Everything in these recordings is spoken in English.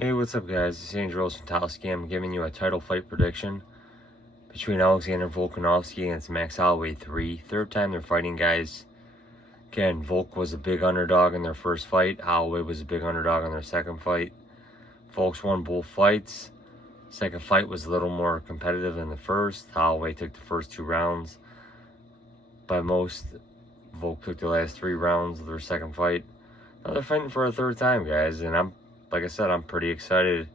Hey, what's up, guys? This is Andrew Volkanovski. I'm giving you a title fight prediction between Alexander Volkanovski against Max Holloway III. Third time they're fighting, guys. Again, Volk was a big underdog in their first fight. Holloway was a big underdog in their second fight. Volk's won both fights. Second fight was a little more competitive than the first. Holloway took the first 2 rounds. By most, Volk took the last 3 rounds of their second fight. Now they're fighting for a third time, guys, and like I said, I'm pretty excited.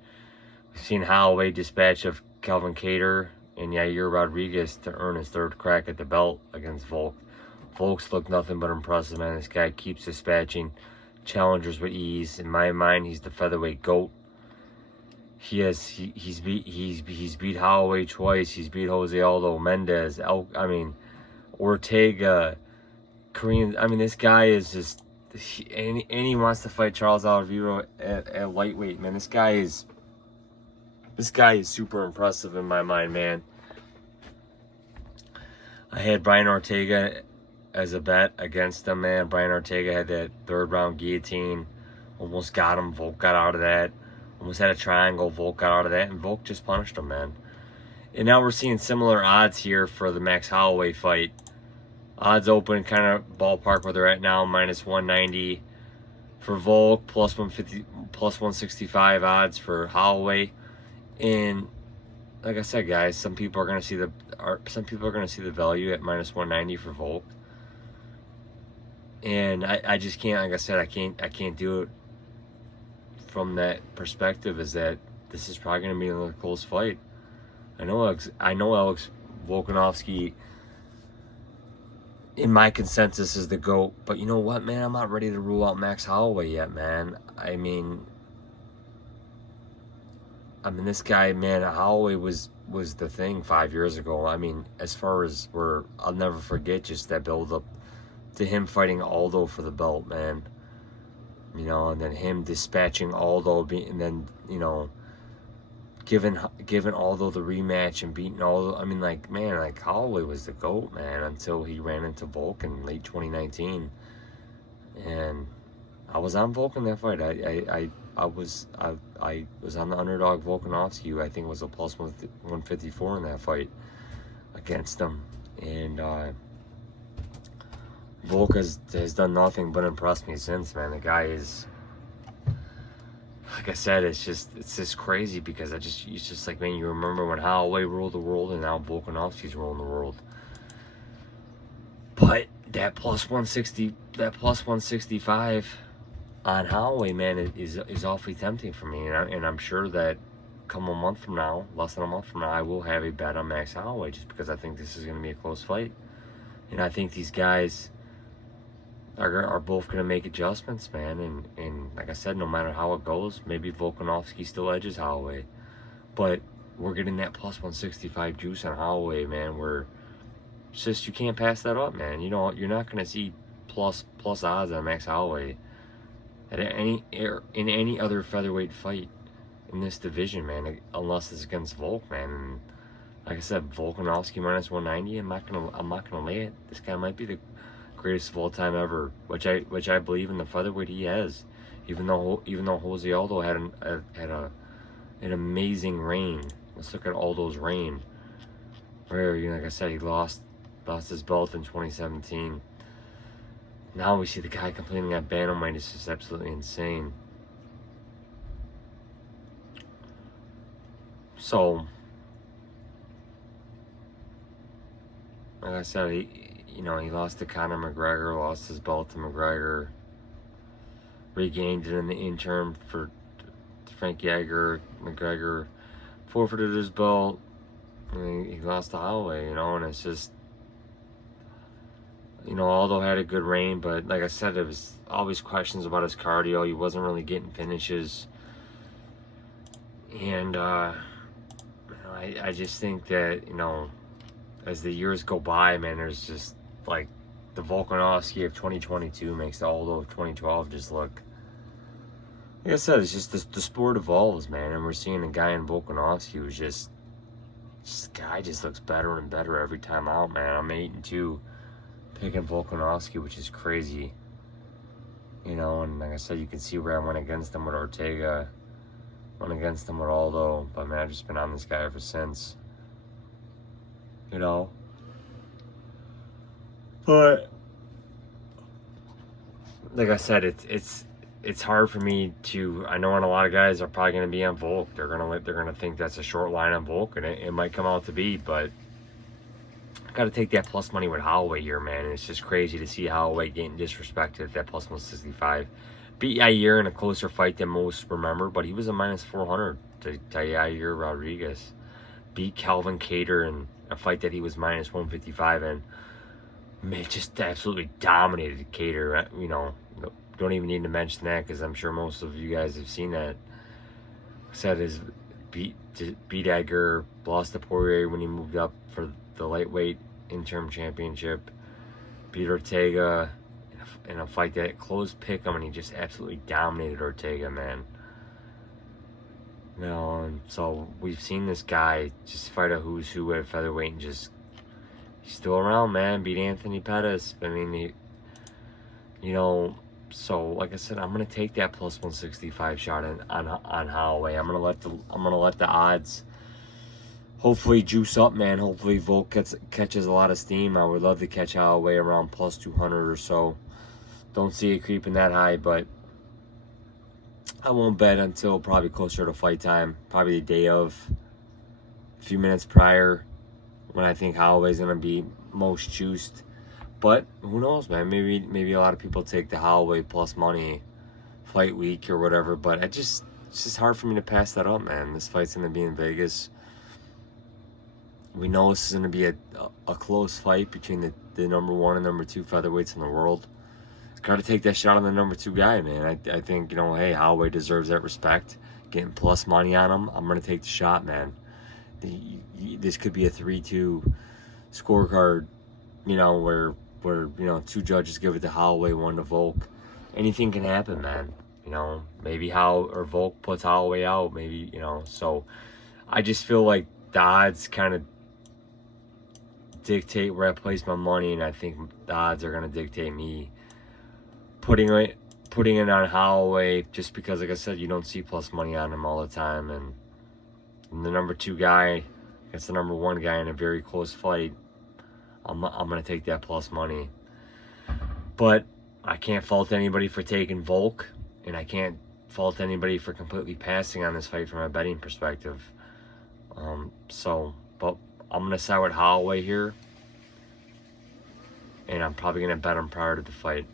We've seen Holloway dispatch of Calvin Kattar and Yair Rodriguez to earn his third crack at the belt against Volk. Volk's look nothing but impressive, man. This guy keeps dispatching challengers with ease. In my mind, he's the featherweight GOAT. He's beat Holloway twice. He's beat Jose Aldo, Mendez, Ortega, Korean. I mean, this guy is just. And he wants to fight Charles Oliveira at lightweight, man. This guy is super impressive in my mind, man. I had Brian Ortega as a bet against him, man. Brian Ortega had that 3rd round guillotine, almost got him. Volk got out of that. Almost had a triangle. Volk got out of that, and Volk just punished him, man. And now we're seeing similar odds here for the Max Holloway fight. Odds open, kind of ballpark where they're at now, minus 190 for Volk, plus 150, plus 165 odds for Holloway. And like I said, guys, some people are going to see the value at minus 190 for Volk. And I just can't, like I said, I can't do it from that perspective. Is that this is probably going to be another close fight. I know Alex Volkanovski, in my consensus, is the GOAT. But you know what, man? I'm not ready to rule out Max Holloway yet, man. I mean, this guy, man, Holloway was the thing 5 years ago. I mean, as far as I'll never forget just that build up to him fighting Aldo for the belt, man. You know, and then him dispatching Aldo, and then, you know, giving Aldo the rematch and beating Aldo. I mean, like, man, like, Holloway was the GOAT, man, until he ran into Volk in late 2019. And I was on Volk in that fight. I was on the underdog Volkanovski, who I think was a plus 154 in that fight against him. And Volk has done nothing but impress me since, man. The guy is, like I said, it's just crazy because it's just like, man, you remember when Holloway ruled the world, and now Volkanovski's ruling the world. But that plus 160, that plus 165 on Holloway, man, is awfully tempting for me, and I'm sure that come a month from now, less than a month from now, I will have a bet on Max Holloway, just because I think this is going to be a close fight, and I think these guys are both going to make adjustments, man. And like I said, no matter how it goes, maybe Volkanovski still edges Holloway. But we're getting that plus 165 juice on Holloway, man, where it's just, you can't pass that up, man. You know, you're not going to see plus odds on Max Holloway in any other featherweight fight in this division, man, unless it's against Volk, man. And like I said, Volkanovski minus 190, I'm not gonna lay it. This guy might be the greatest of all time ever, which I believe in the featherweight he has. Even though Jose Aldo had an amazing reign. Let's look at Aldo's reign. Where, you know, like I said, he lost his belt in 2017. Now we see the guy completing that bantamweight. It's just absolutely insane. So, like I said, he lost to Conor McGregor, lost his belt to McGregor, regained it in the interim for Frank Yeager. McGregor forfeited his belt, and he lost to Holloway, you know, and it's just, you know, Aldo had a good reign, but like I said, it was always questions about his cardio. He wasn't really getting finishes, and I just think that, you know, as the years go by, man, there's just, like, the Volkanovski of 2022 makes the Aldo of 2012 just look, like I said, it's just the sport evolves, man, and we're seeing a guy in Volkanovski who's just guy just looks better and better every time out, man. I'm 8-2 picking Volkanovski, which is crazy, you know, and like I said, you can see where I went against him with Ortega. went against him at all, though. But man, I've just been on this guy ever since. You know? But like I said, it's hard for me to. I know, and a lot of guys are probably going to be on Volk. They're gonna think that's a short line on Volk, and it might come out to be. But I got to take that plus money with Holloway here, man. And it's just crazy to see Holloway getting disrespected at that plus 165. Beat Yair in a closer fight than most remember, but he was a minus 400 to Yair Rodriguez. Beat Calvin Kattar in a fight that he was minus 155 in. Man, just absolutely dominated Kattar. You know, don't even need to mention that because I'm sure most of you guys have seen that. Said his beat Edgar, lost to Poirier when he moved up for the lightweight interim championship. Beat Ortega in a fight that closed pick him, and he just absolutely dominated Ortega, man. You know, and so we've seen this guy just fight a who's who at featherweight and just he's still around, man. Beat Anthony Pettis. I mean, you know, so like I said, I'm gonna take that plus 165 shot on Holloway. I'm gonna let the odds hopefully juice up, man. Hopefully Volk catches a lot of steam. I would love to catch Holloway around plus 200 or so. Don't see it creeping that high, but I won't bet until probably closer to fight time, probably the day of, a few minutes prior, when I think Holloway's gonna be most juiced. But who knows, man? Maybe a lot of people take the Holloway plus money fight week or whatever. But it's just hard for me to pass that up, man. This fight's gonna be in Vegas. We know this is gonna be a close fight between the number 1 and number 2 featherweights in the world. Got to take that shot on the number 2 guy, man. I think, you know, hey, Holloway deserves that respect. Getting plus money on him, I'm going to take the shot, man. This could be a 3-2 scorecard, you know, where you know, 2 judges give it to Holloway, 1 to Volk. Anything can happen, man. You know, maybe Volk puts Holloway out, maybe, you know. So I just feel like the odds kind of dictate where I place my money, and I think the odds are going to dictate me putting it on Holloway, just because, like I said, you don't see plus money on him all the time, and the number 2 guy against the number 1 guy in a very close fight, I'm gonna take that plus money. But I can't fault anybody for taking Volk, and I can't fault anybody for completely passing on this fight from a betting perspective. But I'm gonna side with Holloway here, and I'm probably gonna bet him prior to the fight.